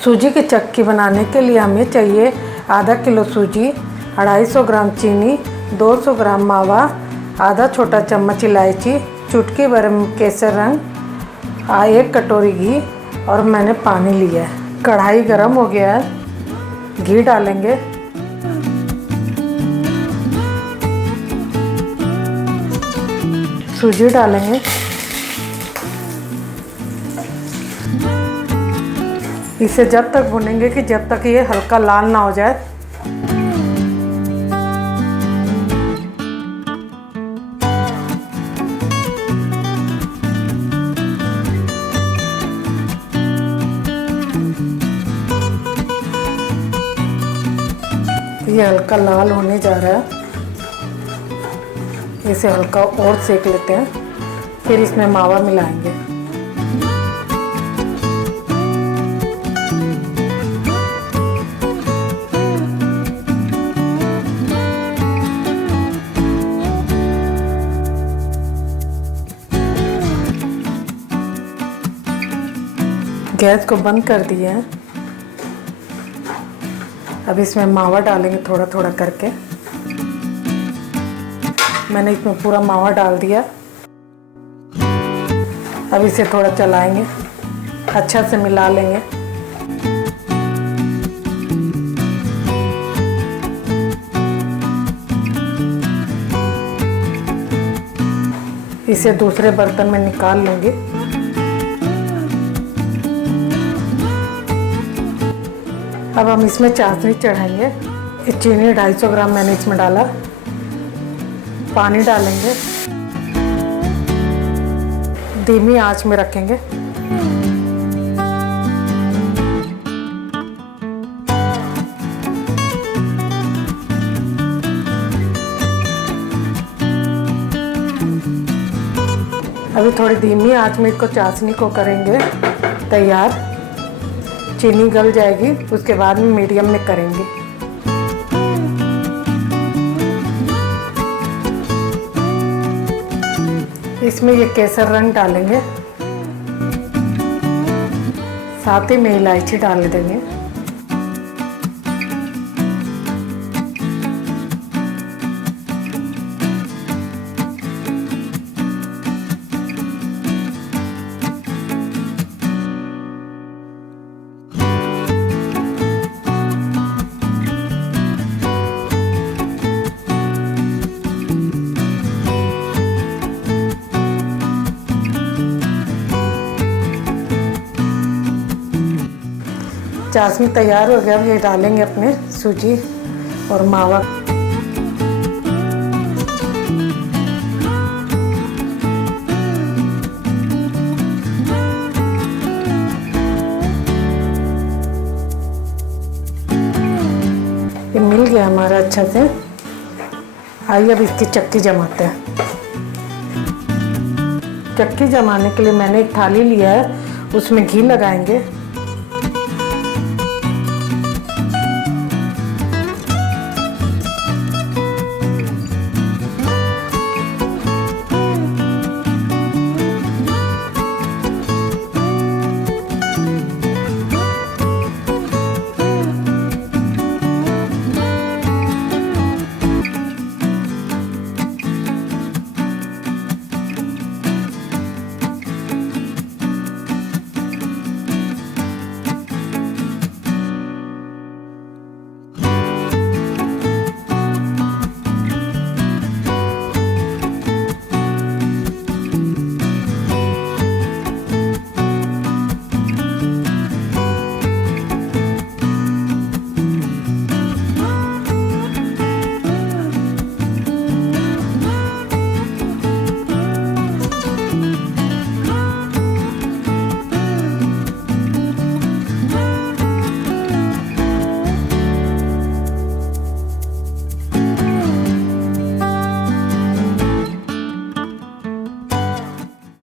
सूजी की चक्की बनाने के लिए हमें चाहिए आधा किलो सूजी, 250 ग्राम चीनी, 200 ग्राम मावा, आधा छोटा चम्मच इलायची, चुटकी भर केसर रंग, 1 कटोरी घी और मैंने पानी लिया है। कढ़ाई गरम हो गया है, घी डालेंगे। सूजी डालेंगे। इसे जब तक भुनेंगे कि जब तक ये हल्का लाल ना हो जाए। ये हल्का लाल होने जा रहा है, इसे हल्का और सेक लेते हैं, फिर इसमें मावा मिलाएंगे। गैस को बंद कर दिया है। अब इसमें मावा डालेंगे थोड़ा थोड़ा करके। मैंने इसमें पूरा मावा डाल दिया। अब इसे थोड़ा चलाएंगे, अच्छा से मिला लेंगे। इसे दूसरे बर्तन में निकाल लेंगे। अब हम इसमें चाशनी चढ़ाएंगे। ये चीनी 250 ग्राम मैंने इसमें डाला। पानी डालेंगे, धीमी आंच में रखेंगे। अभी थोड़ी धीमी आंच में इसको चाशनी को करेंगे तैयार। चीनी गल जाएगी, उसके बाद में मीडियम में करेंगे। इसमें ये केसर रंग डालेंगे, साथ ही में इलायची डाल देंगे। चाशनी तैयार हो गया। अब ये डालेंगे अपने सूजी और मावा। ये मिल गया हमारा अच्छा से। आइए अब इसकी चक्की जमाते हैं। चक्की जमाने के लिए मैंने एक थाली लिया है, उसमें घी लगाएंगे।